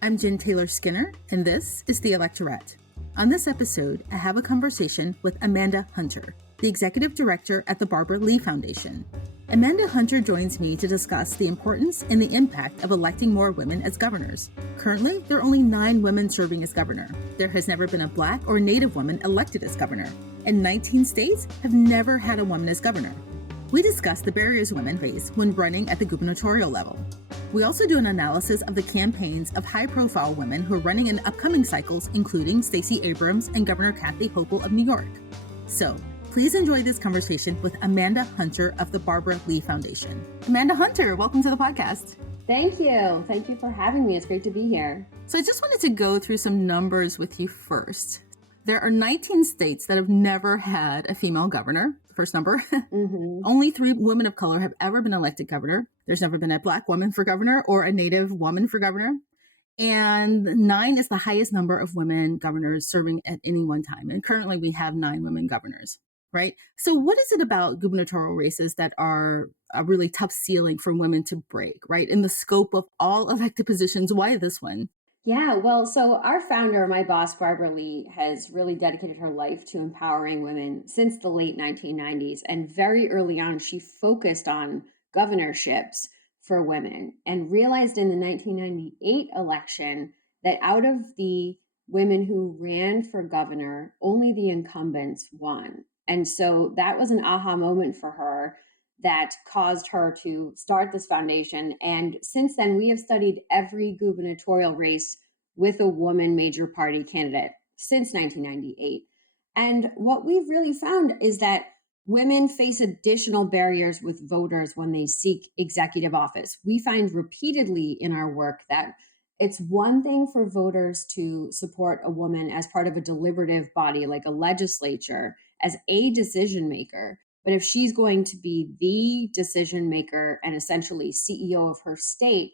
I'm Jen Taylor Skinner, and this is the Electorette. On this episode, I have a conversation with Amanda Hunter, the Executive Director at the Barbara Lee Foundation. Amanda Hunter joins me to discuss the importance and the impact of electing more women as governors. Currently, there are only 9 women serving as governor. There has never been a Black or Native woman elected as governor, and 19 states have never had a woman as governor. We discuss the barriers women face when running at the gubernatorial level. We also do an analysis of the campaigns of high-profile women who are running in upcoming cycles, including Stacey Abrams and Governor Kathy Hochul of New York. So, please enjoy this conversation with Amanda Hunter of the Barbara Lee Foundation. Amanda Hunter, welcome to the podcast. Thank you. Thank you for having me. It's great to be here. So I just wanted to go through some numbers with you first. There are 19 states that have never had a female governor. First number. Only 3 women of color have ever been elected governor. There's never been a Black woman for governor or a Native woman for governor. And 9 is the highest number of women governors serving at any one time. And currently we have 9 women governors, right? So what is it about gubernatorial races that are a really tough ceiling for women to break, right? In the scope of all elected positions, why this one? Yeah, well, so our founder, my boss, Barbara Lee, has really dedicated her life to empowering women since the late 1990s. And very early on, she focused on governorships for women and realized in the 1998 election that out of the women who ran for governor, only the incumbents won. And so that was an aha moment for her that caused her to start this foundation. And since then, we have studied every gubernatorial race with a woman major party candidate since 1998. And what we've really found is that women face additional barriers with voters when they seek executive office. We find repeatedly in our work that it's one thing for voters to support a woman as part of a deliberative body like a legislature as a decision maker. But if she's going to be the decision maker and essentially CEO of her state,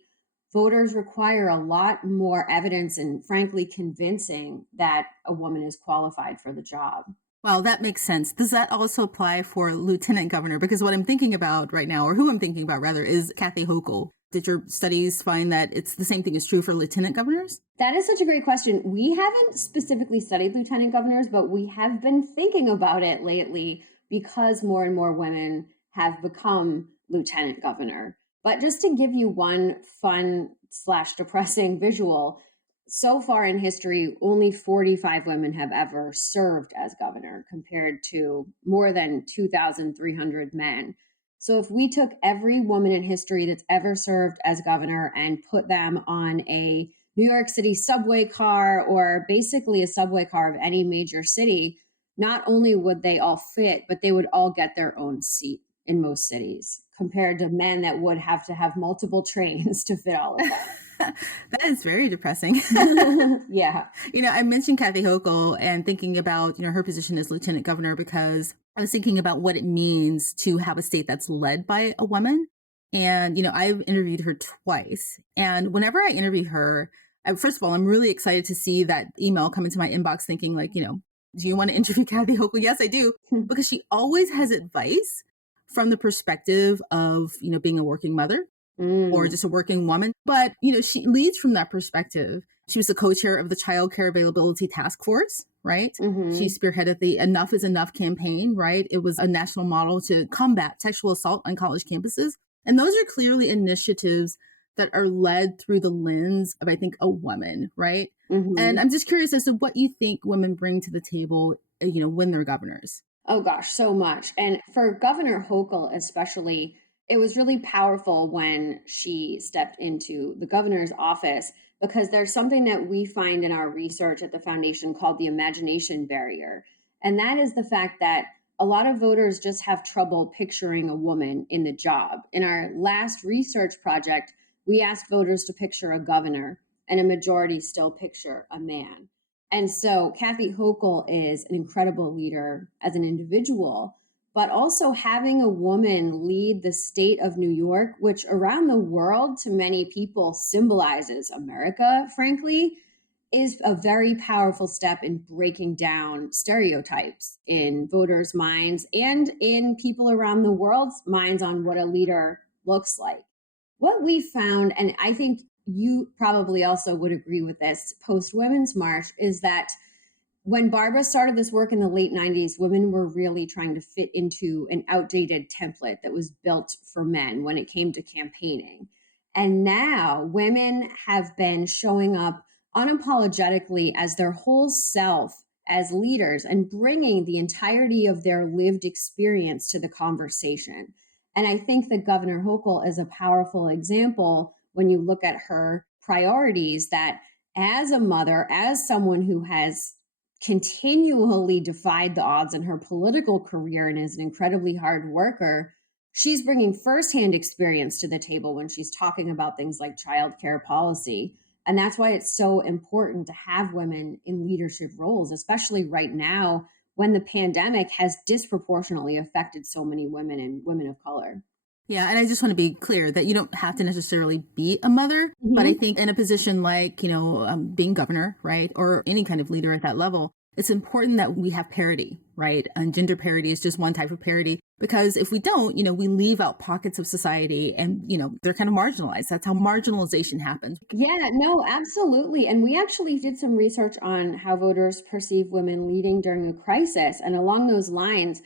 voters require a lot more evidence and frankly convincing that a woman is qualified for the job. Wow, that makes sense. Does that also apply for lieutenant governor? Because what I'm thinking about right now, or who I'm thinking about rather, is Kathy Hochul. Did your studies find that it's the same thing is true for lieutenant governors? That is such a great question. We haven't specifically studied lieutenant governors, but we have been thinking about it lately because more and more women have become lieutenant governor. But just to give you one fun/depressing visual, so far in history, only 45 women have ever served as governor compared to more than 2,300 men. So if we took every woman in history that's ever served as governor and put them on a New York City subway car or basically a subway car of any major city, not only would they all fit, but they would all get their own seat in most cities compared to men that would have to have multiple trains to fit all of that. That is very depressing. Yeah. I mentioned Kathy Hochul and thinking about, her position as lieutenant governor because I was thinking about what it means to have a state that's led by a woman. And, I've interviewed her twice. And whenever I interview her, first of all, I'm really excited to see that email come into my inbox thinking like, do you want to interview Kathy Hochul? Yes, I do. Because she always has advice from the perspective of, being a working mother or just a working woman. But, she leads from that perspective. She was the co-chair of the Child Care Availability Task Force, right? She spearheaded the Enough is Enough campaign, right? It was a national model to combat sexual assault on college campuses. And those are clearly initiatives that are led through the lens of, I think, a woman, right? And I'm just curious as to what you think women bring to the table, when they're governors. Oh gosh, so much. And for Governor Hochul especially, it was really powerful when she stepped into the governor's office because there's something that we find in our research at the foundation called the imagination barrier. And that is the fact that a lot of voters just have trouble picturing a woman in the job. In our last research project, we asked voters to picture a governor, and a majority still picture a man. And so Kathy Hochul is an incredible leader as an individual, but also having a woman lead the state of New York, which around the world to many people symbolizes America, frankly, is a very powerful step in breaking down stereotypes in voters' minds and in people around the world's minds on what a leader looks like. What we found, and I think you probably also would agree with this post Women's March, is that when Barbara started this work in the late 90s, women were really trying to fit into an outdated template that was built for men when it came to campaigning. And now women have been showing up unapologetically as their whole self as leaders and bringing the entirety of their lived experience to the conversation. And I think that Governor Hochul is a powerful example when you look at her priorities, that as a mother, as someone who has continually defied the odds in her political career and is an incredibly hard worker, she's bringing firsthand experience to the table when she's talking about things like childcare policy. And that's why it's so important to have women in leadership roles, especially right now when the pandemic has disproportionately affected so many women and women of color. Yeah, and I just want to be clear that you don't have to necessarily be a mother, but I Mhm. think in a position like, being governor, right, or any kind of leader at that level, it's important that we have parity, right? And gender parity is just one type of parity, because if we don't, we leave out pockets of society and, they're kind of marginalized. That's how marginalization happens. Yeah, no, absolutely. And we actually did some research on how voters perceive women leading during a crisis. And along those lines,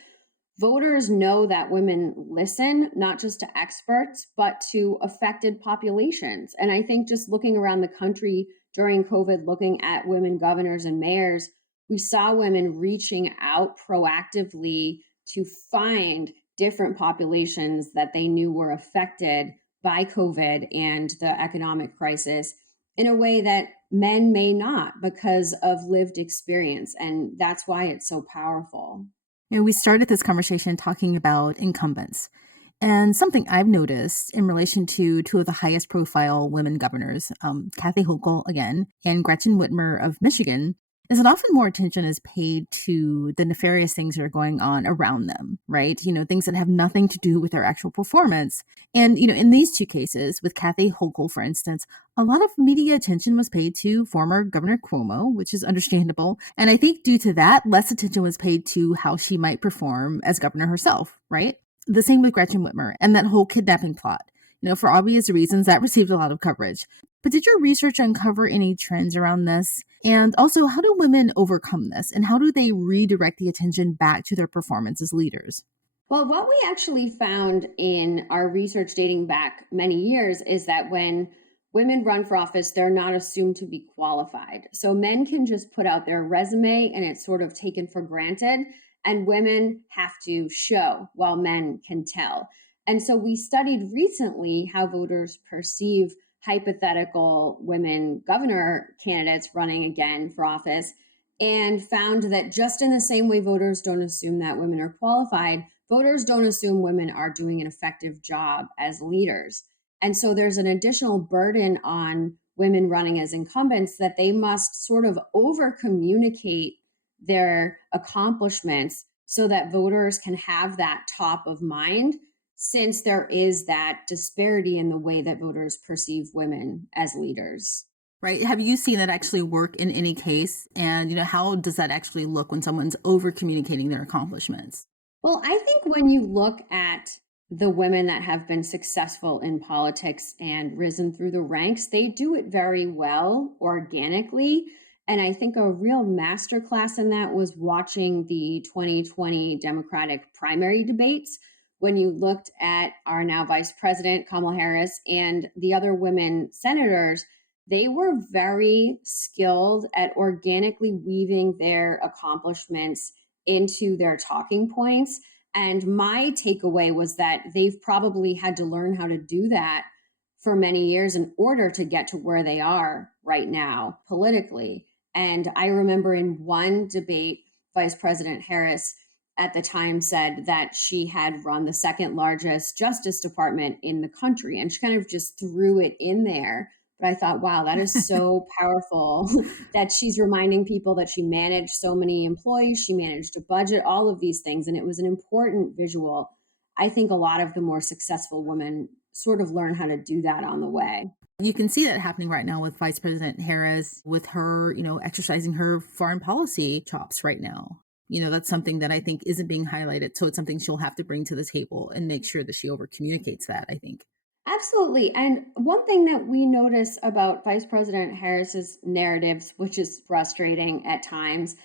voters know that women listen, not just to experts, but to affected populations. And I think just looking around the country during COVID, looking at women governors and mayors, we saw women reaching out proactively to find different populations that they knew were affected by COVID and the economic crisis in a way that men may not because of lived experience. And that's why it's so powerful. We started this conversation talking about incumbents. And something I've noticed in relation to two of the highest profile women governors, Kathy Hochul again, and Gretchen Whitmer of Michigan, is that often more attention is paid to the nefarious things that are going on around them, right? Things that have nothing to do with their actual performance. And, in these two cases, with Kathy Hochul, for instance, a lot of media attention was paid to former Governor Cuomo, which is understandable. And I think due to that, less attention was paid to how she might perform as governor herself, right? The same with Gretchen Whitmer and that whole kidnapping plot. For obvious reasons, that received a lot of coverage. But did your research uncover any trends around this? And also, how do women overcome this? And how do they redirect the attention back to their performance as leaders? Well, what we actually found in our research dating back many years is that when women run for office, they're not assumed to be qualified. So men can just put out their resume and it's sort of taken for granted. And women have to show while men can tell. And so we studied recently how voters perceive hypothetical women governor candidates running again for office, and found that just in the same way voters don't assume that women are qualified, voters don't assume women are doing an effective job as leaders. And so there's an additional burden on women running as incumbents that they must sort of over communicate their accomplishments so that voters can have that top of mind, since there is that disparity in the way that voters perceive women as leaders. Right? Have you seen that actually work in any case? And, how does that actually look when someone's over communicating their accomplishments? Well, I think when you look at the women that have been successful in politics and risen through the ranks, they do it very well organically. And I think a real masterclass in that was watching the 2020 Democratic primary debates. When you looked at our now Vice President Kamala Harris and the other women senators, they were very skilled at organically weaving their accomplishments into their talking points. And my takeaway was that they've probably had to learn how to do that for many years in order to get to where they are right now politically. And I remember in one debate, Vice President Harris at the time said that she had run the second largest Justice Department in the country. And she kind of just threw it in there. But I thought, wow, that is so powerful that she's reminding people that she managed so many employees, she managed a budget, all of these things. And it was an important visual. I think a lot of the more successful women sort of learn how to do that on the way. You can see that happening right now with Vice President Harris, with her, exercising her foreign policy chops right now. That's something that I think isn't being highlighted. So it's something she'll have to bring to the table and make sure that she over communicates that, I think. Absolutely. And one thing that we notice about Vice President Harris's narratives, which is frustrating at times,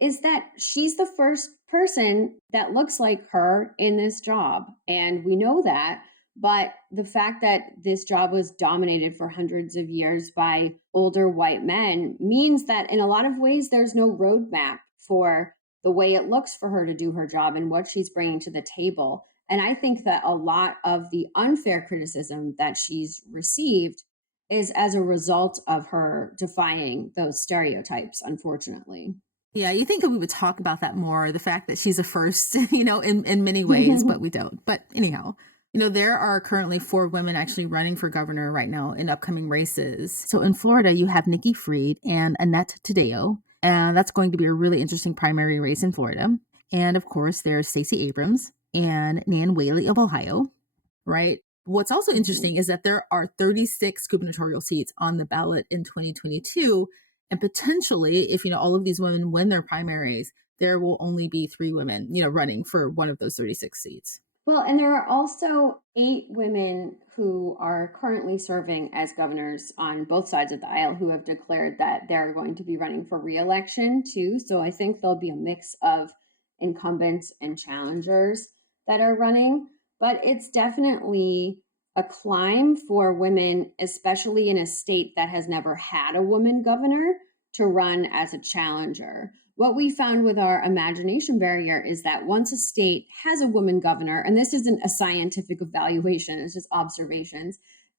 is that she's the first person that looks like her in this job. And we know that. But the fact that this job was dominated for hundreds of years by older white men means that in a lot of ways, there's no roadmap for the way it looks for her to do her job and what she's bringing to the table. And I think that a lot of the unfair criticism that she's received is as a result of her defying those stereotypes, unfortunately. Yeah, you think that we would talk about that more, the fact that she's a first, in many ways, but we don't. But anyhow, there are currently 4 women actually running for governor right now in upcoming races. So in Florida, you have Nikki Fried and Annette Tadeo, and that's going to be a really interesting primary race in Florida. And of course, there's Stacey Abrams and Nan Whaley of Ohio, right? What's also Mhm. interesting is that there are 36 gubernatorial seats on the ballot in 2022. And potentially, if all of these women win their primaries, there will only be 3 women, running for one of those 36 seats. Well, and there are also 8 women who are currently serving as governors on both sides of the aisle who have declared that they're going to be running for reelection too. So I think there'll be a mix of incumbents and challengers that are running. But it's definitely a climb for women, especially in a state that has never had a woman governor, to run as a challenger. What we found with our imagination barrier is that once a state has a woman governor, and this isn't a scientific evaluation, it's just observations,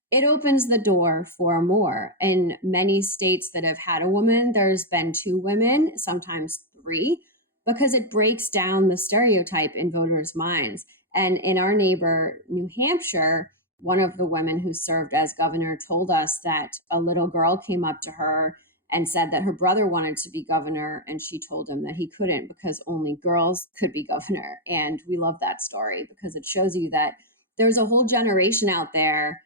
it opens the door for more. In many states that have had a woman, there's been 2 women, sometimes 3, because it breaks down the stereotype in voters' minds. And in our neighbor, New Hampshire, one of the women who served as governor told us that a little girl came up to her and said that her brother wanted to be governor, and she told him that he couldn't because only girls could be governor. And we love that story because it shows you that there's a whole generation out there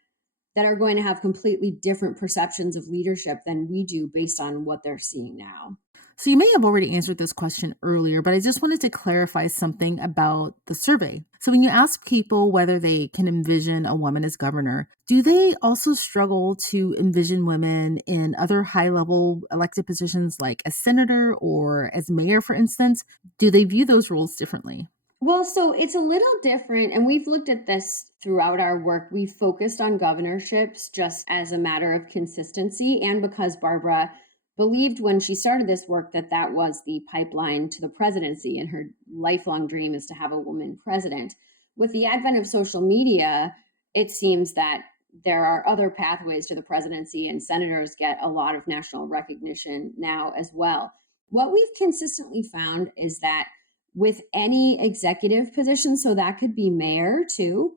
that are going to have completely different perceptions of leadership than we do based on what they're seeing now. So you may have already answered this question earlier, but I just wanted to clarify something about the survey. So when you ask people whether they can envision a woman as governor, do they also struggle to envision women in other high-level elected positions like as senator or as mayor, for instance? Do they view those roles differently? Well, so it's a little different, and we've looked at this throughout our work. We've focused on governorships just as a matter of consistency, and because Barbara believed when she started this work that that was the pipeline to the presidency, and her lifelong dream is to have a woman president. With the advent of social media, it seems that there are other pathways to the presidency, and senators get a lot of national recognition now as well. What we've consistently found is that with any executive position, so that could be mayor too,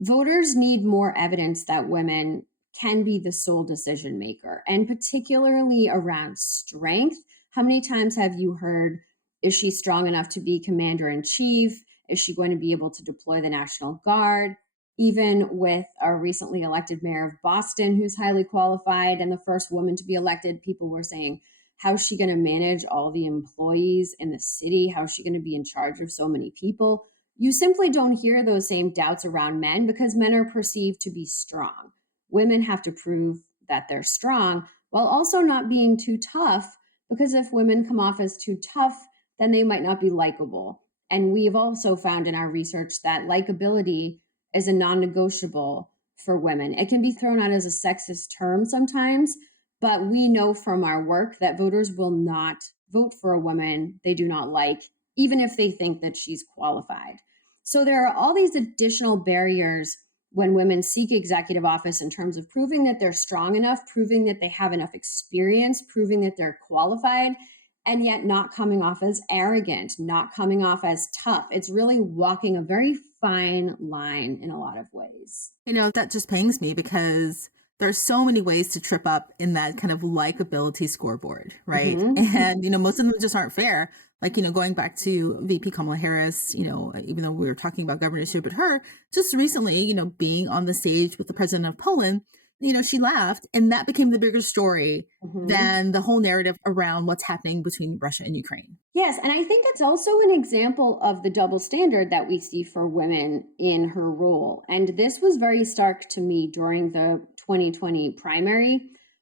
voters need more evidence that women can be the sole decision maker, and particularly around strength. How many times have you heard, is she strong enough to be commander in chief? Is she going to be able to deploy the National Guard? Even with our recently elected mayor of Boston, who's highly qualified and the first woman to be elected, people were saying, how's she going to manage all the employees in the city? How's she going to be in charge of so many people? You simply don't hear those same doubts around men because men are perceived to be strong. Women have to prove that they're strong while also not being too tough, because if women come off as too tough, then they might not be likable. And we've also found in our research that likability is a non negotiable for women. It can be thrown out as a sexist term sometimes, but we know from our work that voters will not vote for a woman they do not like, even if they think that she's qualified. So there are all these additional barriers when women seek executive office in terms of proving that they're strong enough, proving that they have enough experience, proving that they're qualified, and yet not coming off as arrogant, not coming off as tough. It's really walking a very fine line in a lot of ways. That just pains me because there's so many ways to trip up in that kind of likability scoreboard, right? Mhm. And, most of them just aren't fair. Like, going back to VP Kamala Harris, even though we were talking about governorship with her, just recently, being on the stage with the president of Poland, she laughed and that became the bigger story Mhm. than the whole narrative around what's happening between Russia and Ukraine. Yes, and I think it's also an example of the double standard that we see for women in her role. And this was very stark to me during the 2020 primary.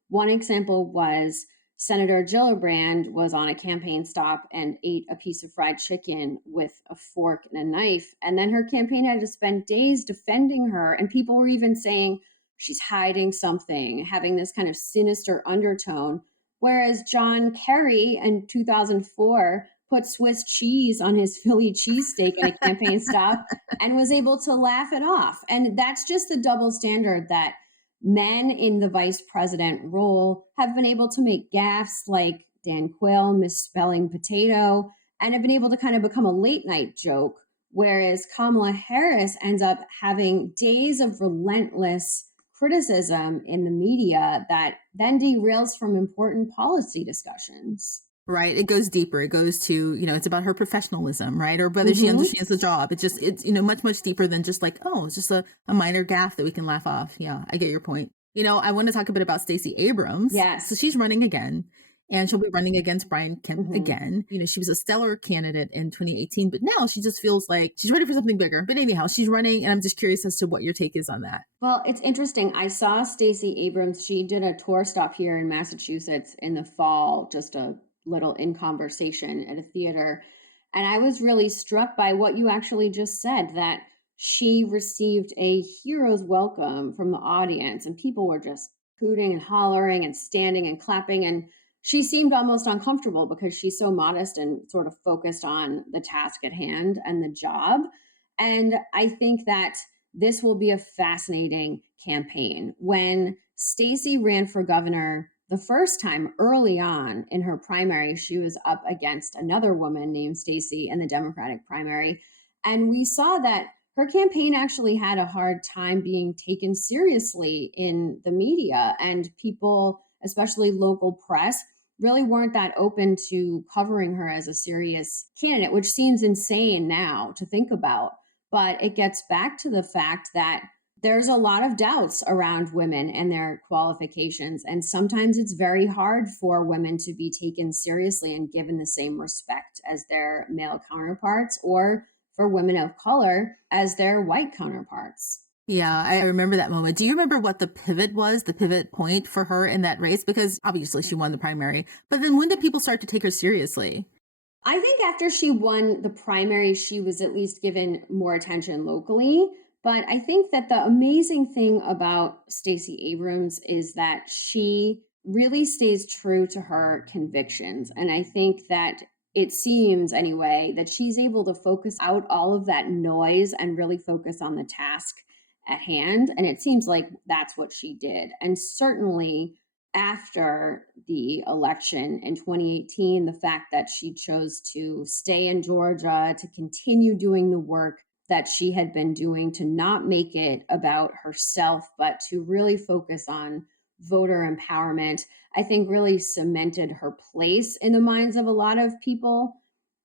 One example was Senator Gillibrand was on a campaign stop and ate a piece of fried chicken with a fork and a knife. And then her campaign had to spend days defending her. And people were even saying she's hiding something, having this kind of sinister undertone. Whereas John Kerry in 2004 put Swiss cheese on his Philly cheesesteak at a campaign stop and was able to laugh it off. And that's just the double standard that men in the vice president role have been able to make gaffes like Dan Quayle misspelling potato and have been able to kind of become a late night joke. Whereas Kamala Harris ends up having days of relentless criticism in the media that then derails from important policy discussions. Right. It goes deeper. It goes to, it's about her professionalism, right? Or whether she Hmm. understands the job. It's, much, much deeper than just like, oh, it's just a minor gaffe that we can laugh off. Yeah, I get your point. I want to talk a bit about Stacey Abrams. So Yes. she's running again, and she'll be running against Brian Kemp Hmm. again. She was a stellar candidate in 2018, but now she just feels like she's ready for something bigger. But anyhow, she's running, and I'm just curious as to what your take is on that. Well, it's interesting. I saw Stacey Abrams. She did a tour stop here in Massachusetts in the fall, just a little in conversation at a theater. And I was really struck by what you actually just said, that she received a hero's welcome from the audience, and people were just hooting and hollering and standing and clapping. And she seemed almost uncomfortable because she's so modest and sort of focused on the task at hand and the job. And I think that this will be a fascinating campaign. When Stacey ran for governor the first time early on in her primary, she was up against another woman named Stacey in the Democratic primary. And we saw that her campaign actually had a hard time being taken seriously in the media, and people, especially local press, really weren't that open to covering her as a serious candidate, which seems insane now to think about. But it gets back to the fact that there's a lot of doubts around women and their qualifications. And sometimes it's very hard for women to be taken seriously and given the same respect as their male counterparts, or for women of color as their white counterparts. Yeah, I remember that moment. Do you remember what the pivot was, the pivot point for her in that race? Because obviously she won the primary, but then when did people start to take her seriously? I think after she won the primary, she was at least given more attention locally. But I think that the amazing thing about Stacey Abrams is that she really stays true to her convictions. And I think that it seems, anyway, that she's able to focus out all of that noise and really focus on the task at hand. And it seems like that's what she did. And certainly, after the election in 2018, the fact that she chose to stay in Georgia, to continue doing the work that she had been doing, to not make it about herself, but to really focus on voter empowerment, I think really cemented her place in the minds of a lot of people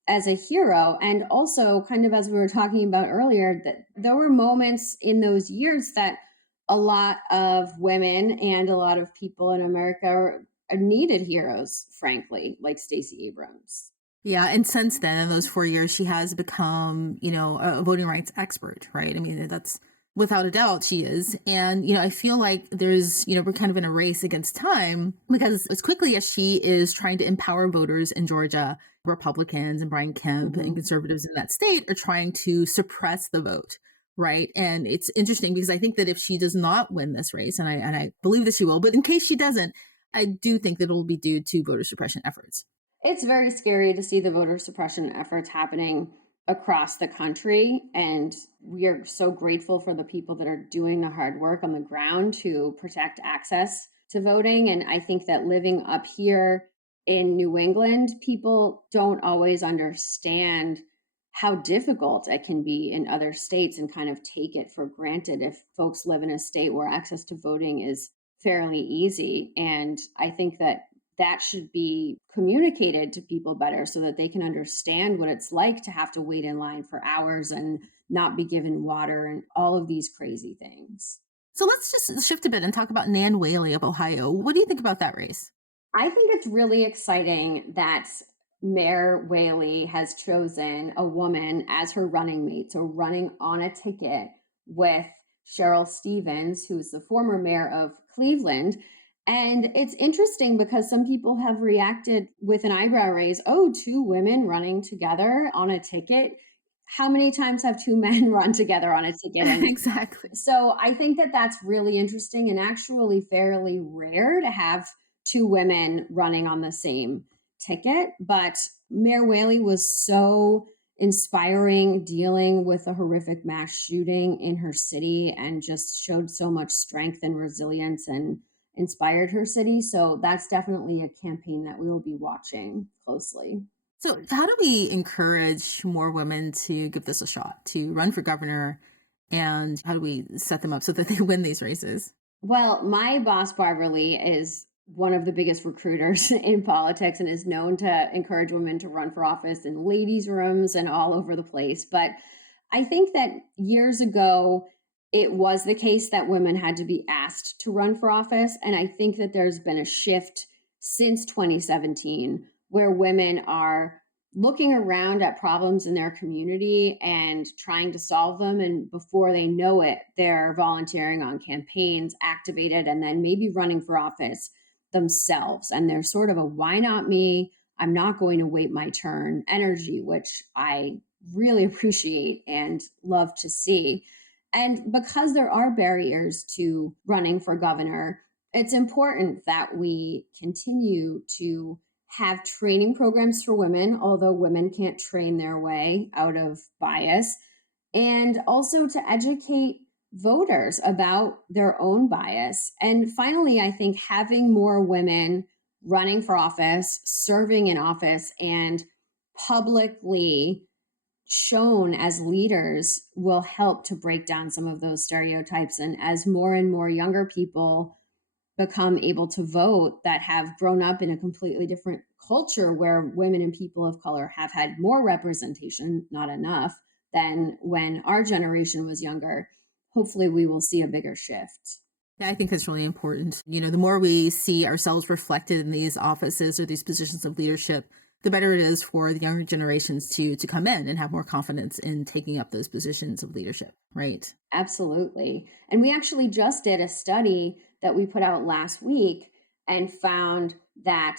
as a hero. And also, kind of as we were talking about earlier, that there were moments in those years that a lot of women and a lot of people in America needed heroes, frankly, like Stacey Abrams. Yeah, and since then, in those 4 years, she has become, a voting rights expert, right? I mean, that's without a doubt she is. And, I feel like there's, we're kind of in a race against time because as quickly as she is trying to empower voters in Georgia, Republicans and Brian Kemp and Mhm. conservatives in that state are trying to suppress the vote. Right. And it's interesting because I think that if she does not win this race, and I believe that she will, but in case she doesn't, I do think that it will be due to voter suppression efforts. It's very scary to see the voter suppression efforts happening across the country. And we are so grateful for the people that are doing the hard work on the ground to protect access to voting. And I think that living up here in New England, people don't always understand how difficult it can be in other states and kind of take it for granted if folks live in a state where access to voting is fairly easy. And I think that that should be communicated to people better so that they can understand what it's like to have to wait in line for hours and not be given water and all of these crazy things. So let's just shift a bit and talk about Nan Whaley of Ohio. What do you think about that race? I think it's really exciting that Mayor Whaley has chosen a woman as her running mate, so running on a ticket with Cheryl Stevens, who's the former mayor of Cleveland. And it's interesting because some people have reacted with an eyebrow raise. Oh, two women running together on a ticket. How many times have two men run together on a ticket? And Exactly. so I think that that's really interesting and actually fairly rare to have two women running on the same ticket. But Mayor Whaley was so inspiring dealing with a horrific mass shooting in her city and just showed so much strength and resilience and inspired her city. So that's definitely a campaign that we will be watching closely. So, how do we encourage more women to give this a shot, to run for governor? And how do we set them up so that they win these races? Well, my boss, Barbara Lee, is one of the biggest recruiters in politics and is known to encourage women to run for office in ladies' rooms and all over the place. But I think that years ago, it was the case that women had to be asked to run for office. And I think that there's been a shift since 2017 where women are looking around at problems in their community and trying to solve them. And before they know it, they're volunteering on campaigns, activated, and then maybe running for office themselves. And they're sort of a why not me? I'm not going to wait my turn energy, which I really appreciate and love to see. And because there are barriers to running for governor, it's important that we continue to have training programs for women, although women can't train their way out of bias, and also to educate voters about their own bias. And finally, I think having more women running for office, serving in office, and publicly shown as leaders will help to break down some of those stereotypes. And as more and more younger people become able to vote that have grown up in a completely different culture where women and people of color have had more representation, not enough, than when our generation was younger, hopefully we will see a bigger shift. Yeah, I think that's really important. The more we see ourselves reflected in these offices or these positions of leadership, the better it is for the younger generations to come in and have more confidence in taking up those positions of leadership, right? Absolutely. And we actually just did a study that we put out last week and found that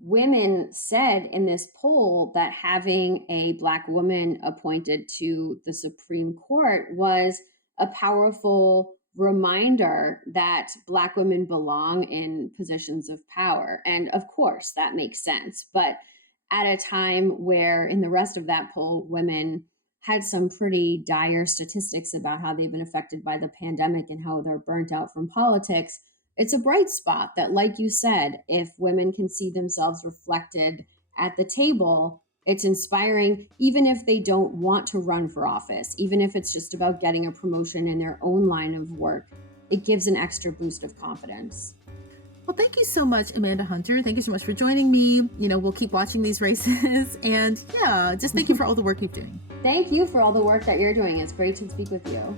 women said in this poll that having a Black woman appointed to the Supreme Court was a powerful reminder that Black women belong in positions of power. And of course, that makes sense. But at a time where in the rest of that poll, women had some pretty dire statistics about how they've been affected by the pandemic and how they're burnt out from politics, it's a bright spot that, like you said, if women can see themselves reflected at the table, it's inspiring, even if they don't want to run for office, even if it's just about getting a promotion in their own line of work, it gives an extra boost of confidence. Well, thank you so much, Amanda Hunter. Thank you so much for joining me. We'll keep watching these races. And yeah, just thank you for all the work you're doing. Thank you for all the work that you're doing. It's great to speak with you.